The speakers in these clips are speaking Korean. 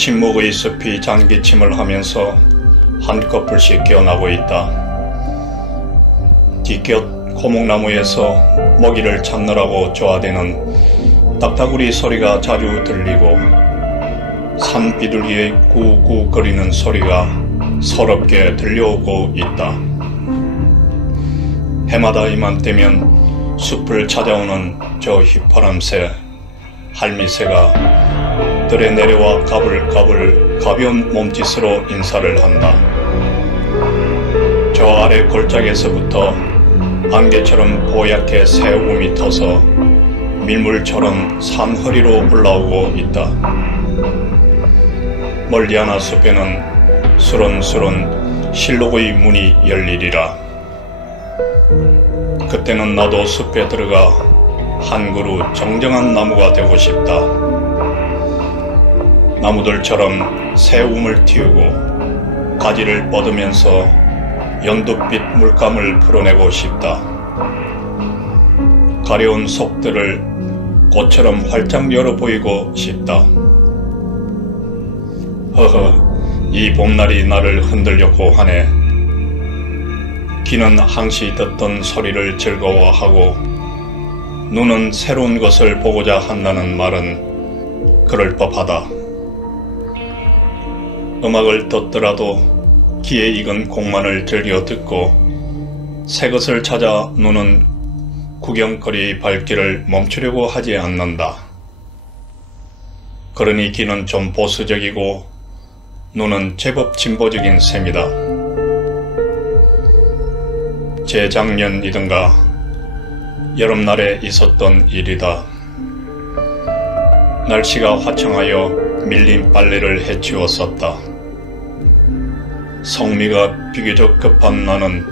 침묵의 숲이 장기침을 하면서 한꺼풀씩 깨어나고 있다. 뒤곁 고목나무에서 먹이를 찾느라고 조아대는 딱따구리 소리가 자주 들리고 산 비둘기의 꾸꾸거리는 소리가 서럽게 들려오고 있다. 해마다 이맘때면 숲을 찾아오는 저 휘파람새, 할미새가 들에 내려와 가불가불 가벼운 몸짓으로 인사를 한다. 저 아래 골짜기에서부터 안개처럼 뽀얗게 새우음이 터서 밀물처럼 산 허리로 올라오고 있다. 멀리 하나 숲에는 수런수런 실록의 문이 열리리라. 그때는 나도 숲에 들어가 한 그루 정정한 나무가 되고 싶다. 나무들처럼 새움을 틔우고 가지를 뻗으면서 연두빛 물감을 풀어내고 싶다. 가려운 속들을 꽃처럼 활짝 열어 보이고 싶다. 허허, 이 봄날이 나를 흔들려고 하네. 귀는 항시 듣던 소리를 즐거워하고 눈은 새로운 것을 보고자 한다는 말은 그럴 법하다. 음악을 듣더라도 귀에 익은 곡만을 즐겨 듣고 새 것을 찾아 눈은 구경거리의 발길을 멈추려고 하지 않는다. 그러니 귀는 좀 보수적이고 눈은 제법 진보적인 셈이다. 재작년이든가 여름날에 있었던 일이다. 날씨가 화창하여 밀린 빨래를 해치웠었다. 성미가 비교적 급한 나는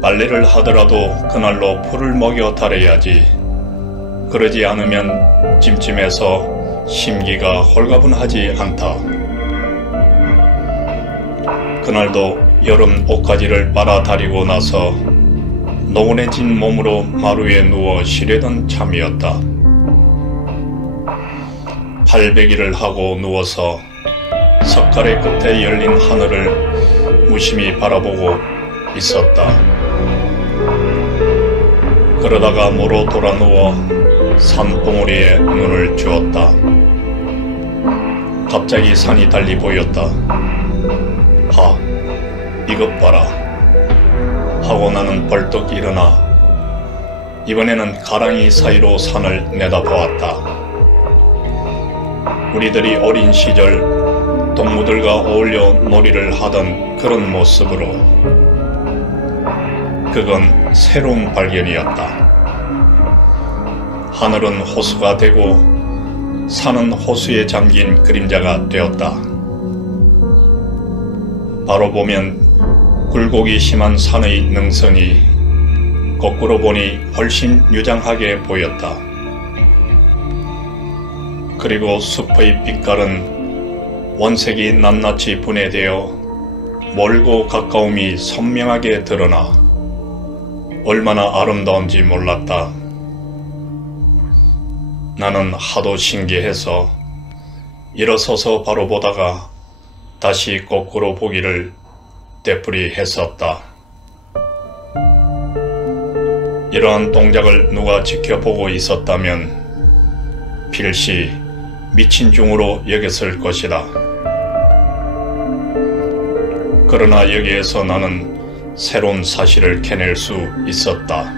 빨래를 하더라도 그날로 풀을 먹여 달아야지. 그러지 않으면 찜찜해서 심기가 홀가분하지 않다. 그날도 여름 옷가지를 빨아다리고 나서 노곤해진 몸으로 마루에 누워 쉬려던 참이었다. 팔베기를 하고 누워서 석가래 끝에 열린 하늘을 무심히 바라보고 있었다. 그러다가 모로 돌아 누워 산봉우리에 눈을 주었다. 갑자기 산이 달리 보였다. 하, 이것 봐라 하고 나는 벌떡 일어나 이번에는 가랑이 사이로 산을 내다보았다. 우리들이 어린 시절 동무들과 어울려 놀이를 하던 그런 모습으로. 그건 새로운 발견이었다. 하늘은 호수가 되고 산은 호수에 잠긴 그림자가 되었다. 바로 보면 굴곡이 심한 산의 능선이 거꾸로 보니 훨씬 유장하게 보였다. 그리고 숲의 빛깔은 원색이 낱낱이 분해되어 멀고 가까움이 선명하게 드러나 얼마나 아름다운지 몰랐다. 나는 하도 신기해서 일어서서 바로 보다가 다시 거꾸로 보기를 되풀이했었다. 이러한 동작을 누가 지켜보고 있었다면 필시 미친 중으로 여겼을 것이다. 그러나 여기에서 나는 새로운 사실을 캐낼 수 있었다.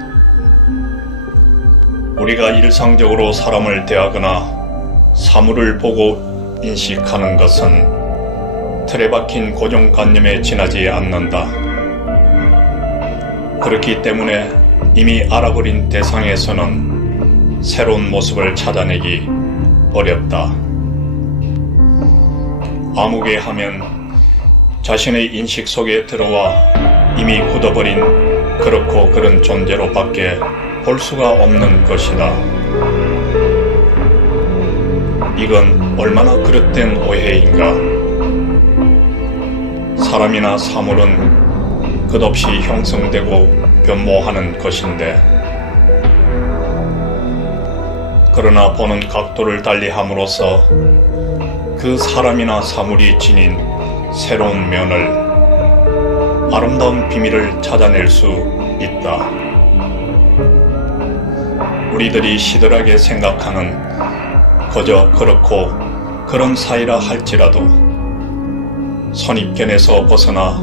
우리가 일상적으로 사람을 대하거나 사물을 보고 인식하는 것은 틀에 박힌 고정관념에 지나지 않는다. 그렇기 때문에 이미 알아버린 대상에서는 새로운 모습을 찾아내기 어렵다. 아무개 하면 자신의 인식 속에 들어와 이미 굳어버린 그렇고 그런 존재로 밖에 볼 수가 없는 것이다. 이건 얼마나 그릇된 오해인가. 사람이나 사물은 끝없이 형성되고 변모하는 것인데, 그러나 보는 각도를 달리함으로써 그 사람이나 사물이 지닌 새로운 면을, 아름다운 비밀을 찾아낼 수 있다. 우리들이 시들하게 생각하는 그저 그렇고 그런 사이라 할지라도 선입견에서 벗어나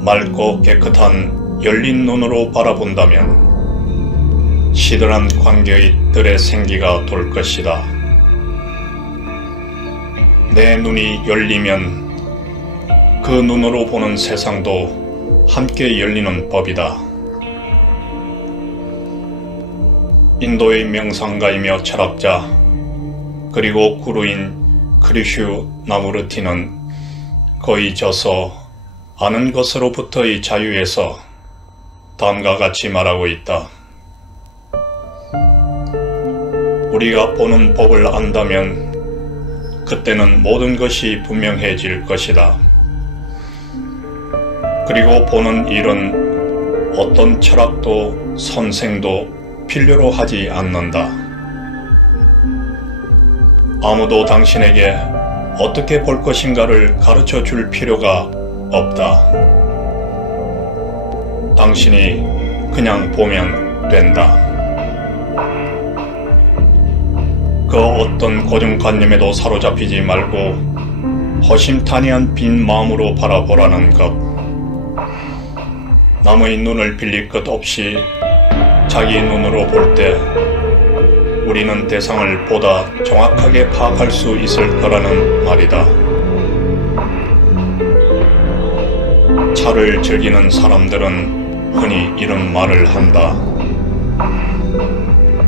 맑고 깨끗한 열린 눈으로 바라본다면 시들한 관계의 뜰에 생기가 돌 것이다. 내 눈이 열리면 그 눈으로 보는 세상도 함께 열리는 법이다. 인도의 명상가이며 철학자 그리고 구루인 크리슈 나무르티는 거의 져서 아는 것으로부터의 자유에서 다음과 같이 말하고 있다. 우리가 보는 법을 안다면 그때는 모든 것이 분명해질 것이다. 그리고 보는 일은 어떤 철학도 선생도 필요로 하지 않는다. 아무도 당신에게 어떻게 볼 것인가를 가르쳐 줄 필요가 없다. 당신이 그냥 보면 된다. 그 어떤 고정관념에도 사로잡히지 말고 허심탄회한 빈 마음으로 바라보라는 것. 남의 눈을 빌릴 것 없이 자기 눈으로 볼 때 우리는 대상을 보다 정확하게 파악할 수 있을 거라는 말이다. 차를 즐기는 사람들은 흔히 이런 말을 한다.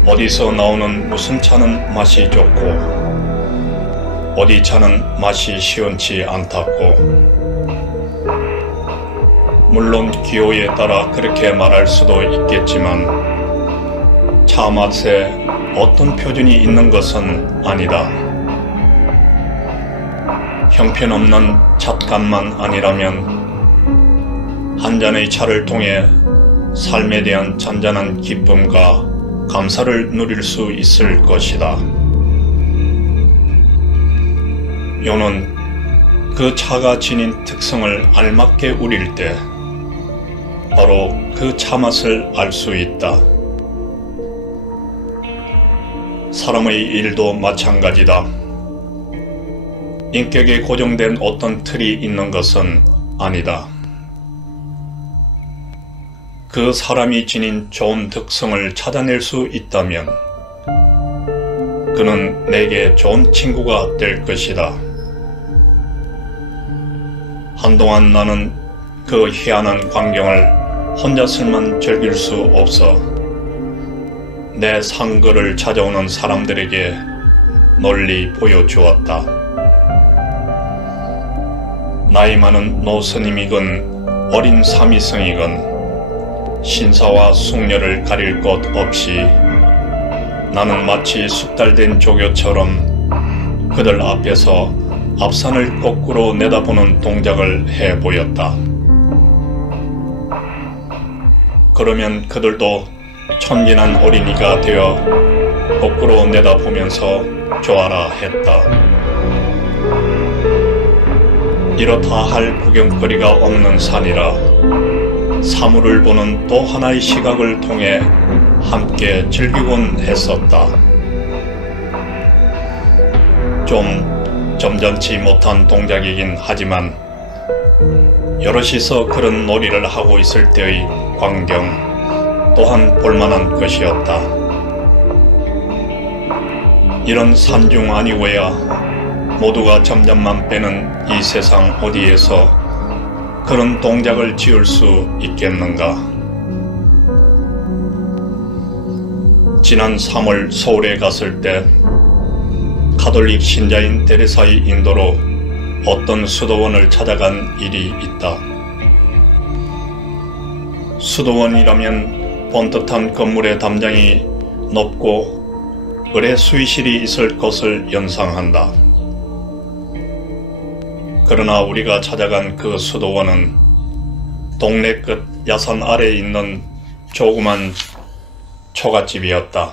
어디서 나오는 무슨 차는 맛이 좋고 어디 차는 맛이 시원치 않다고. 물론 기호에 따라 그렇게 말할 수도 있겠지만 차 맛에 어떤 표준이 있는 것은 아니다. 형편없는 잣값만 아니라면 한 잔의 차를 통해 삶에 대한 잔잔한 기쁨과 감사를 누릴 수 있을 것이다. 요는 그 차가 지닌 특성을 알맞게 우릴 때 바로 그 차맛을 알 수 있다. 사람의 일도 마찬가지다. 인격에 고정된 어떤 틀이 있는 것은 아니다. 그 사람이 지닌 좋은 특성을 찾아낼 수 있다면 그는 내게 좋은 친구가 될 것이다. 한동안 나는 그 희한한 광경을 혼자서만 즐길 수 없어 내 상거를 찾아오는 사람들에게 널리 보여주었다. 나이 많은 노스님이건 어린 사미성이건 신사와 숙녀를 가릴 것 없이 나는 마치 숙달된 조교처럼 그들 앞에서 앞산을 거꾸로 내다보는 동작을 해 보였다. 그러면 그들도 천진한 어린이가 되어 거꾸로 내다보면서 좋아라 했다. 이렇다 할 구경거리가 없는 산이라 사물을 보는 또 하나의 시각을 통해 함께 즐기곤 했었다. 좀 점잖지 못한 동작이긴 하지만 여럿이서 그런 놀이를 하고 있을 때의 광경 또한 볼만한 것이었다. 이런 산중 아니고야 모두가 잠잠만 빼는 이 세상 어디에서 그런 동작을 지을 수 있겠는가. 지난 3월 서울에 갔을 때 가톨릭 신자인 데레사의 인도로 어떤 수도원을 찾아간 일이 있다. 수도원이라면 번듯한 건물의 담장이 높고 을의 수의실이 있을 것을 연상한다. 그러나 우리가 찾아간 그 수도원은 동네 끝 야산 아래에 있는 조그만 초가집이었다.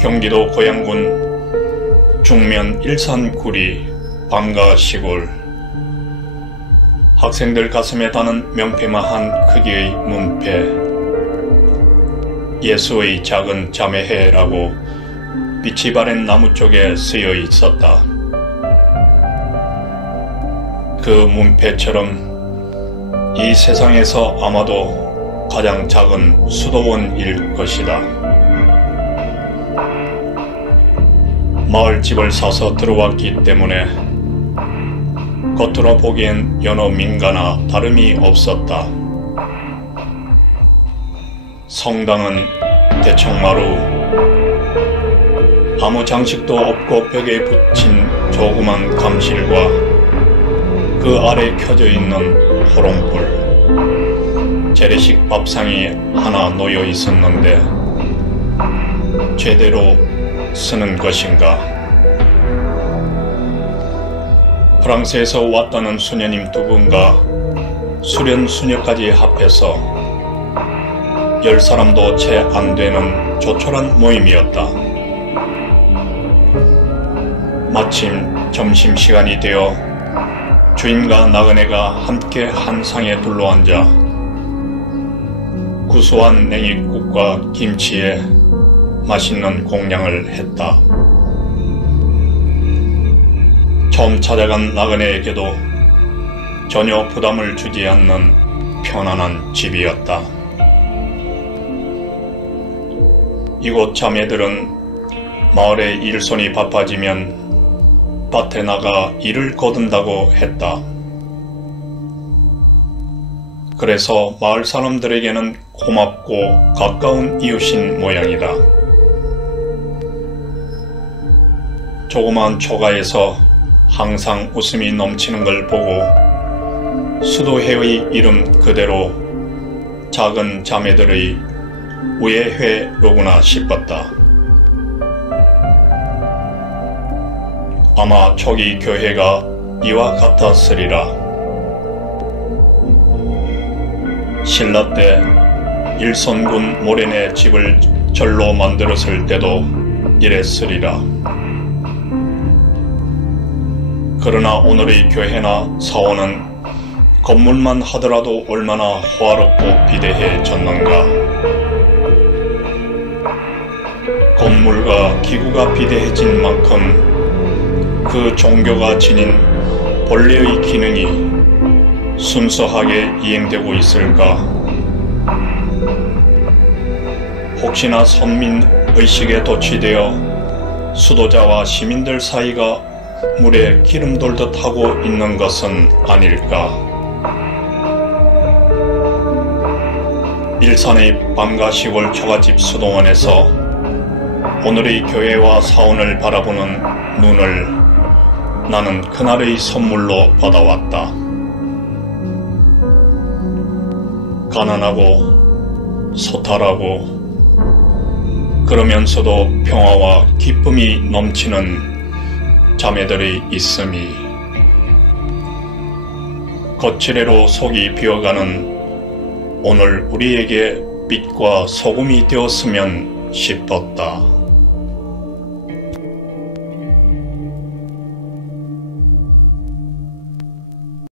경기도 고양군 중면 일산구리 방가시골. 학생들 가슴에 닿는 명패만한 크기의 문패. 예수의 작은 자매회라고 빛이 바랜 나무 쪽에 쓰여 있었다. 그 문패처럼 이 세상에서 아마도 가장 작은 수도원일 것이다. 마을집을 사서 들어왔기 때문에 겉으로 보기엔 여느 민가나 다름이 없었다. 성당은 대청마루, 아무 장식도 없고 벽에 붙인 조그만 감실과 그 아래 켜져 있는 호롱불, 재래식 밥상이 하나 놓여 있었는데 제대로 쓰는 것인가? 프랑스에서 왔다는 수녀님 두 분과 수련 수녀까지 합해서 10사람도 채 안 되는 조촐한 모임이었다. 마침 점심시간이 되어 주인과 나그네가 함께 한 상에 둘러앉아 구수한 냉이국과 김치에 맛있는 공양을 했다. 처음 찾아간 나그네에게도 전혀 부담을 주지 않는 편안한 집이었다. 이곳 자매들은 마을의 일손이 바빠지면 밭에 나가 일을 거둔다고 했다. 그래서 마을 사람들에게는 고맙고 가까운 이웃인 모양이다. 조그만 초가에서 항상 웃음이 넘치는 걸 보고 수도회의 이름 그대로 작은 자매들의 우애회로구나 싶었다. 아마 초기 교회가 이와 같았으리라. 신라 때 일선군 모래내 집을 절로 만들었을 때도 이랬으리라. 그러나 오늘의 교회나 사원은 건물만 하더라도 얼마나 호화롭고 비대해졌는가. 건물과 기구가 비대해진 만큼 그 종교가 지닌 본래의 기능이 순수하게 이행되고 있을까? 혹시나 선민의식에 도취되어 수도자와 시민들 사이가 물에 기름 돌듯 하고 있는 것은 아닐까? 일산의 방가시골 초가집 수도원에서 오늘의 교회와 사원을 바라보는 눈을 나는 그날의 선물로 받아왔다. 가난하고 소탈하고 그러면서도 평화와 기쁨이 넘치는 자매들의 있음이 거칠애로 속이 비어가는 오늘 우리에게 빛과 소금이 되었으면 싶었다.